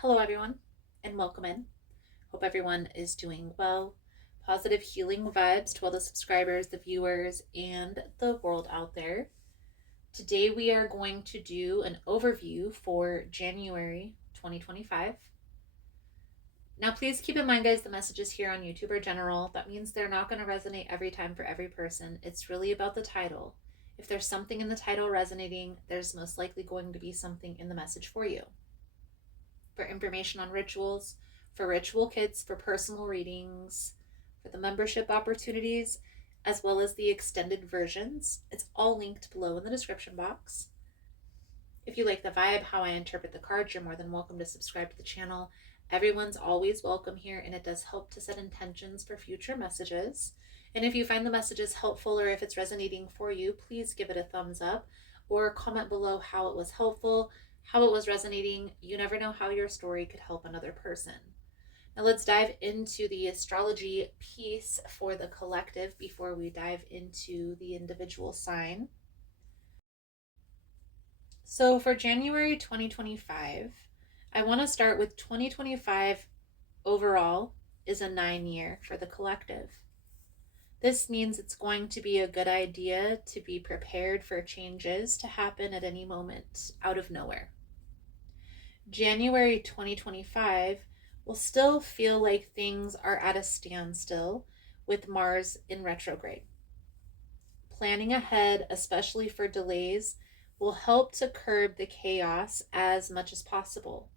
Hello, everyone, and welcome in. Hope everyone is doing well. Positive healing vibes to all the subscribers, the viewers, and the world out there. Today, we are going to do an overview for January 2025. Now, please keep in mind, guys, the messages here on YouTube are general. That means they're not going to resonate every time for every person. It's really about the title. If there's something in the title resonating, there's most likely going to be something in the message for you. For information on rituals, for ritual kits, for personal readings, for the membership opportunities, as well as the extended versions. It's all linked below in the description box. If you like the vibe, how I interpret the cards, you're more than welcome to subscribe to the channel. Everyone's always welcome here, and it does help to set intentions for future messages. And if you find the messages helpful or if it's resonating for you, please give it a thumbs up or comment below how it was helpful, how it was resonating. You never know how your story could help another person. Now let's dive into the astrology piece for the collective before we dive into the individual sign. So for January 2025, I want to start with 2025 overall is a 9-year for the collective. This means it's going to be a good idea to be prepared for changes to happen at any moment out of nowhere. January 2025 will still feel like things are at a standstill with Mars in retrograde. Planning ahead, especially for delays, will help to curb the chaos as much as possible.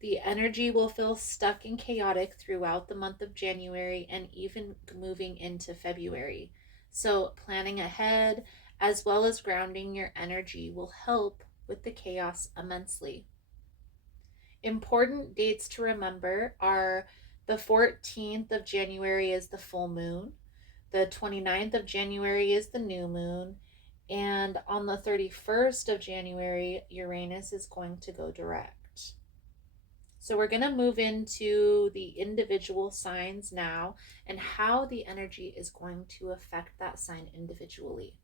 The energy will feel stuck and chaotic throughout the month of January and even moving into February. So planning ahead as well as grounding your energy will help with the chaos immensely. Important dates to remember are the 14th of January is the full moon, the 29th of January is the new moon, and on the 31st of January, Uranus is going to go direct. So we're going to move into the individual signs now and how the energy is going to affect that sign individually.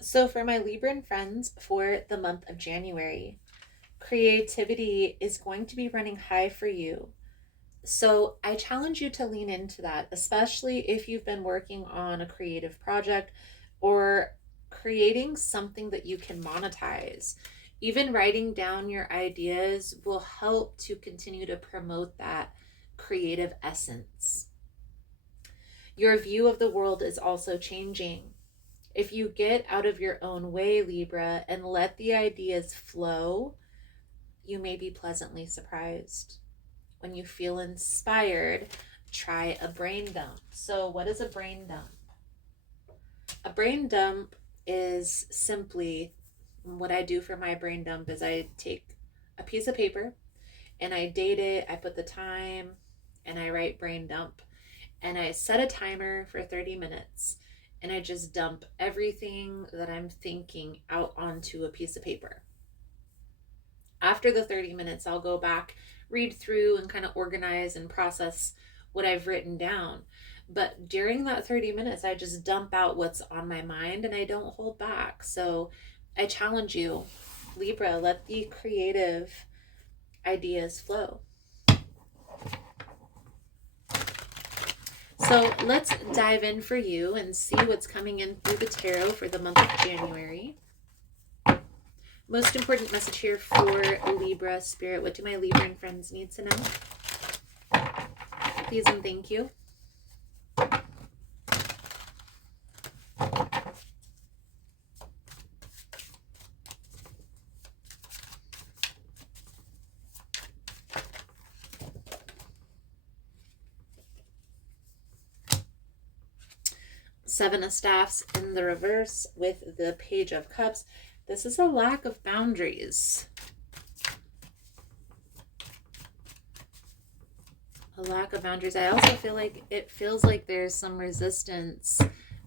So for my Libran friends, for the month of January, creativity is going to be running high for you. So I challenge you to lean into that, especially if you've been working on a creative project or creating something that you can monetize. Even writing down your ideas will help to continue to promote that creative essence. Your view of the world is also changing. If you get out of your own way, Libra, and let the ideas flow, you may be pleasantly surprised. When you feel inspired, try a brain dump. So what is a brain dump? A brain dump is simply, what I do for my brain dump is I take a piece of paper and I date it, I put the time, and I write brain dump. And I set a timer for 30 minutes and I just dump everything that I'm thinking out onto a piece of paper. After the 30 minutes, I'll go back, read through, and kind of organize and process what I've written down. But during that 30 minutes, I just dump out what's on my mind and I don't hold back. So I challenge you, Libra, let the creative ideas flow. So let's dive in for you and see what's coming in through the tarot for the month of January. Most important message here for Libra Spirit. What do my Libran friends need to know? Please and thank you. Seven of Staffs in the reverse with the Page of Cups. This is a lack of boundaries. A lack of boundaries. I also feel like it feels like there's some resistance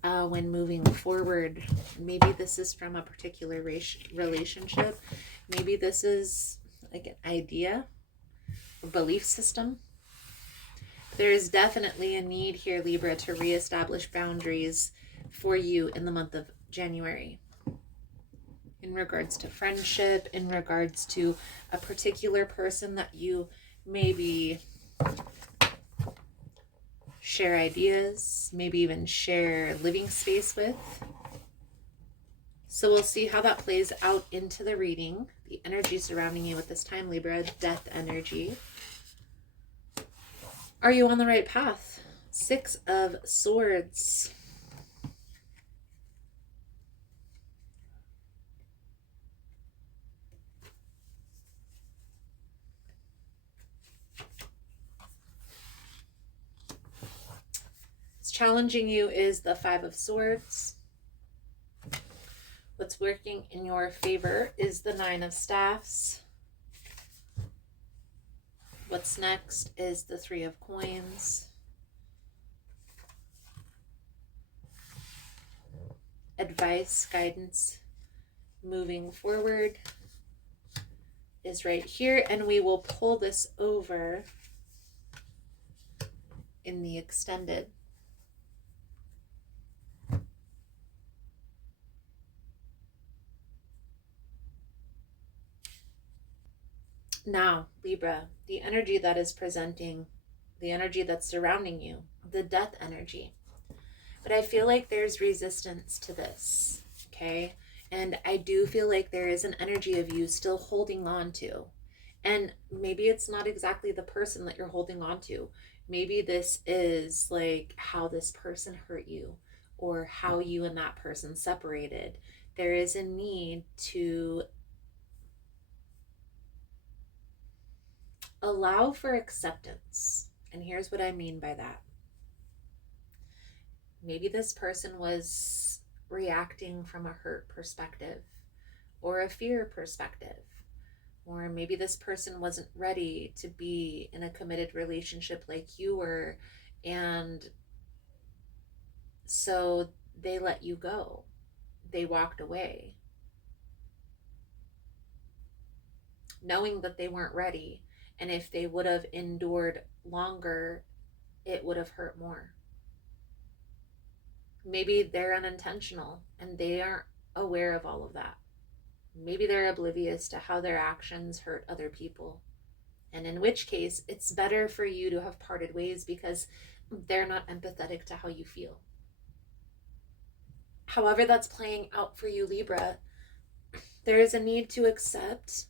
when moving forward. Maybe this is from a particular relationship. Maybe this is like an idea, a belief system. There is definitely a need here, Libra, to reestablish boundaries for you in the month of January. in regards to friendship, in regards to a particular person that you maybe share ideas, maybe even share living space with. So we'll see how that plays out into the reading. The energy surrounding you at this time, Libra, death energy. Are you on the right path? 6 of Swords. What's challenging you is the 5 of Swords. What's working in your favor is the 9 of Staffs. What's next is the 3 of Coins. Advice, guidance, moving forward is right here, and we will pull this over in the extended. Now, Libra, the energy that is presenting, the energy that's surrounding you, the death energy. But I feel like there's resistance to this, okay? And I do feel like there is an energy of you still holding on to. And maybe it's not exactly the person that you're holding on to. Maybe this is like how this person hurt you or how you and that person separated. There is a need to allow for acceptance. And here's what I mean by that. Maybe this person was reacting from a hurt perspective or a fear perspective. Or maybe this person wasn't ready to be in a committed relationship like you were. And so they let you go. They walked away, knowing that they weren't ready. And if they would have endured longer, it would have hurt more. Maybe they're unintentional and they aren't aware of all of that. Maybe they're oblivious to how their actions hurt other people. And in which case, it's better for you to have parted ways because they're not empathetic to how you feel. However that's playing out for you, Libra, there is a need to accept.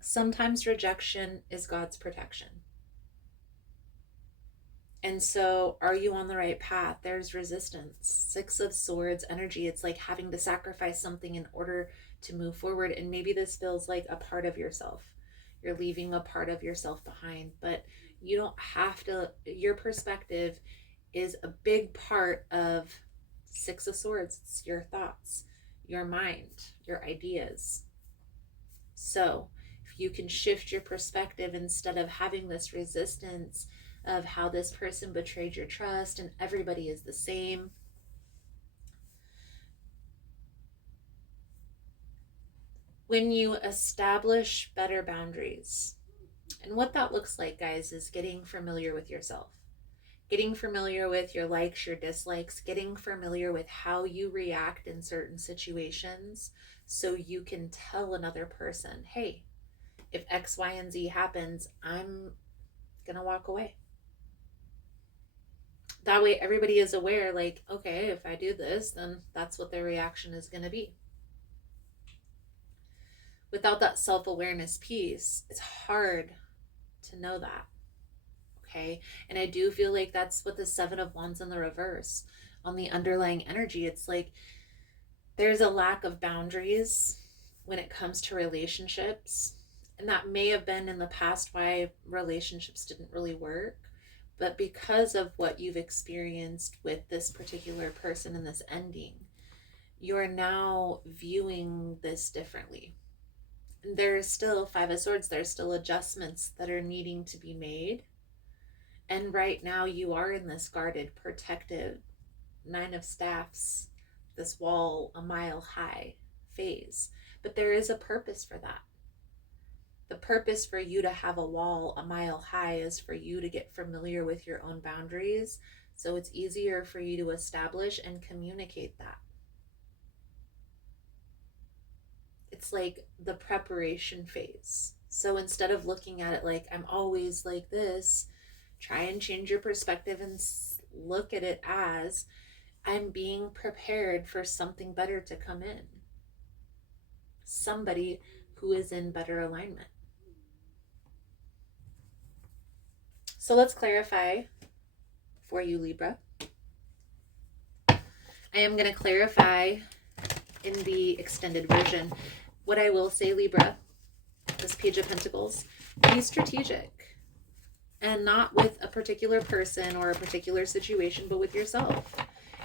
Sometimes rejection is God's protection. And so are you on the right path? There's resistance. 6 of Swords energy. It's like having to sacrifice something in order to move forward. And maybe this feels like a part of yourself. You're leaving a part of yourself behind, but you don't have to. Your perspective is a big part of 6 of Swords. It's your thoughts, your mind, your ideas. So if you can shift your perspective instead of having this resistance of how this person betrayed your trust and everybody is the same. When you establish better boundaries, and what that looks like, guys, is getting familiar with yourself, getting familiar with your likes, your dislikes, getting familiar with how you react in certain situations so you can tell another person, hey, if X, Y, and Z happens, I'm gonna walk away. That way everybody is aware, like, okay, if I do this, then that's what their reaction is going to be. Without that self-awareness piece, it's hard to know that. Okay. And I do feel like that's what the 7 of Wands in the reverse on the underlying energy. It's like there's a lack of boundaries when it comes to relationships. And that may have been in the past why relationships didn't really work. But because of what you've experienced with this particular person in this ending, you're now viewing this differently. And there's still 5 of Swords, there's still adjustments that are needing to be made. And right now you are in this guarded, protective 9 of Staffs, this wall a mile high phase. But there is a purpose for that. The purpose for you to have a wall a mile high is for you to get familiar with your own boundaries, so it's easier for you to establish and communicate that. it's like the preparation phase. So instead of looking at it like I'm always like this, try and change your perspective and look at it as I'm being prepared for something better to come in. Somebody who is in better alignment. So let's clarify for you, Libra. I am going to clarify in the extended version. What I will say, Libra, this Page of Pentacles, be strategic. And not with a particular person or a particular situation, but with yourself.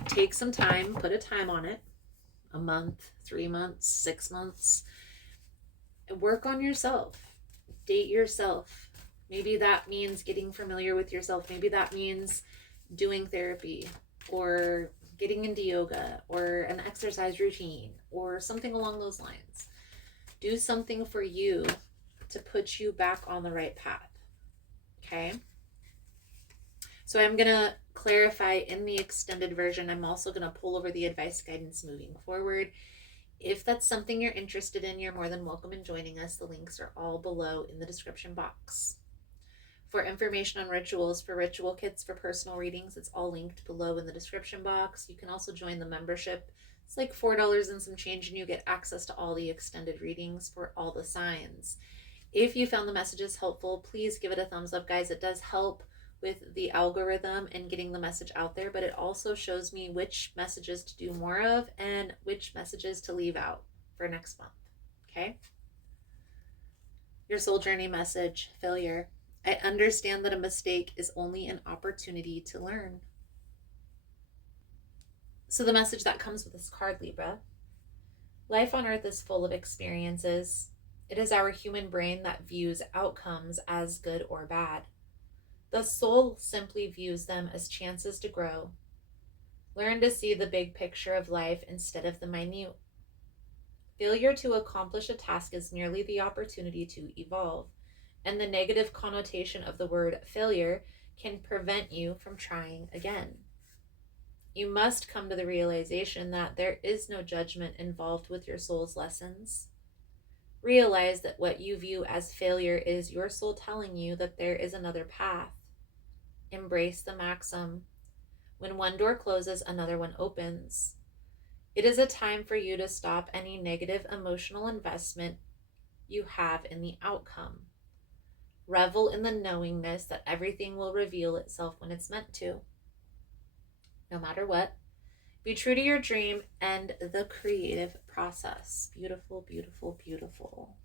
Take some time, put a time on it. A month, 3 months, 6 months. Work on yourself. Date yourself. Maybe that means getting familiar with yourself. Maybe that means doing therapy or getting into yoga or an exercise routine or something along those lines. Do something for you to put you back on the right path. Okay? So I'm going to clarify in the extended version. I'm also going to pull over the advice guidance moving forward. If that's something you're interested in, you're more than welcome in joining us. The links are all below in the description box. For information on rituals, for ritual kits, for personal readings, it's all linked below in the description box. You can also join the membership. It's like $4 and some change, and you get access to all the extended readings for all the signs. If you found the messages helpful, please give it a thumbs up, guys. It does help with the algorithm and getting the message out there, but it also shows me which messages to do more of and which messages to leave out for next month. Okay? Your soul journey message, failure. I understand that a mistake is only an opportunity to learn. So the message that comes with this card, Libra. Life on earth is full of experiences. It is our human brain that views outcomes as good or bad. The soul simply views them as chances to grow. Learn to see the big picture of life instead of the minute. Failure to accomplish a task is merely the opportunity to evolve, and the negative connotation of the word failure can prevent you from trying again. You must come to the realization that there is no judgment involved with your soul's lessons. Realize that what you view as failure is your soul telling you that there is another path. Embrace the maxim, when one door closes, another one opens. It is a time for you to stop any negative emotional investment you have in the outcome. Revel in the knowingness that everything will reveal itself when it's meant to. No matter what, be true to your dream and the creative process. Beautiful, beautiful, beautiful.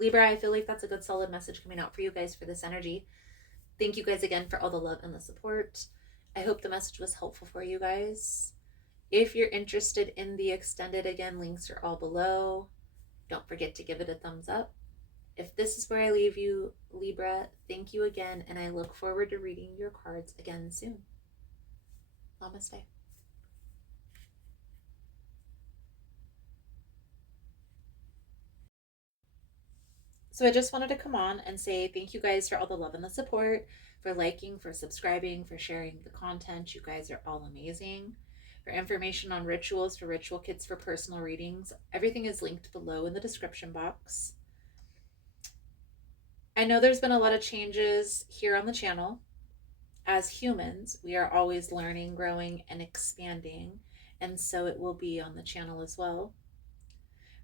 Libra, I feel like that's a good solid message coming out for you guys for this energy. Thank you guys again for all the love and the support. I hope the message was helpful for you guys. If you're interested in the extended, again, links are all below. Don't forget to give it a thumbs up. If this is where I leave you, Libra, thank you again, and I look forward to reading your cards again soon. Namaste. So I just wanted to come on and say thank you guys for all the love and the support, for liking, for subscribing, for sharing the content. You guys are all amazing. For information on rituals, for ritual kits, for personal readings, everything is linked below in the description box. I know there's been a lot of changes here on the channel. As humans, we are always learning, growing, and expanding, and so it will be on the channel as well.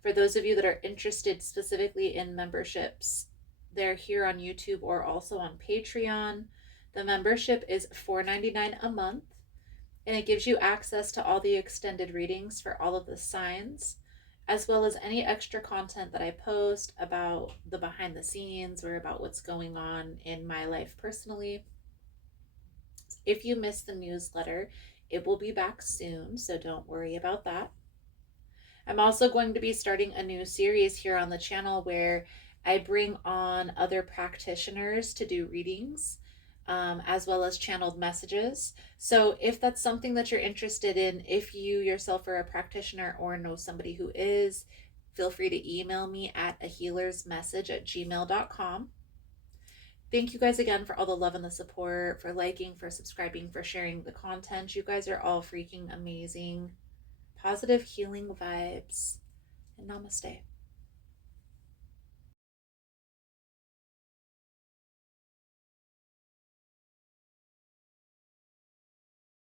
For those of you that are interested specifically in memberships, they're here on YouTube or also on Patreon. The membership is $4.99 a month, and it gives you access to all the extended readings for all of the signs, as well as any extra content that I post about the behind the scenes or about what's going on in my life personally. If you missed the newsletter, it will be back soon, so don't worry about that. I'm also going to be starting a new series here on the channel where I bring on other practitioners to do readings, as well as channeled messages. So if that's something that you're interested in, if you yourself are a practitioner or know somebody who is, feel free to email me at ahealersmessage@gmail.com. Thank you guys again for all the love and the support, for liking, for subscribing, for sharing the content. You guys are all freaking amazing. Positive healing vibes, and namaste.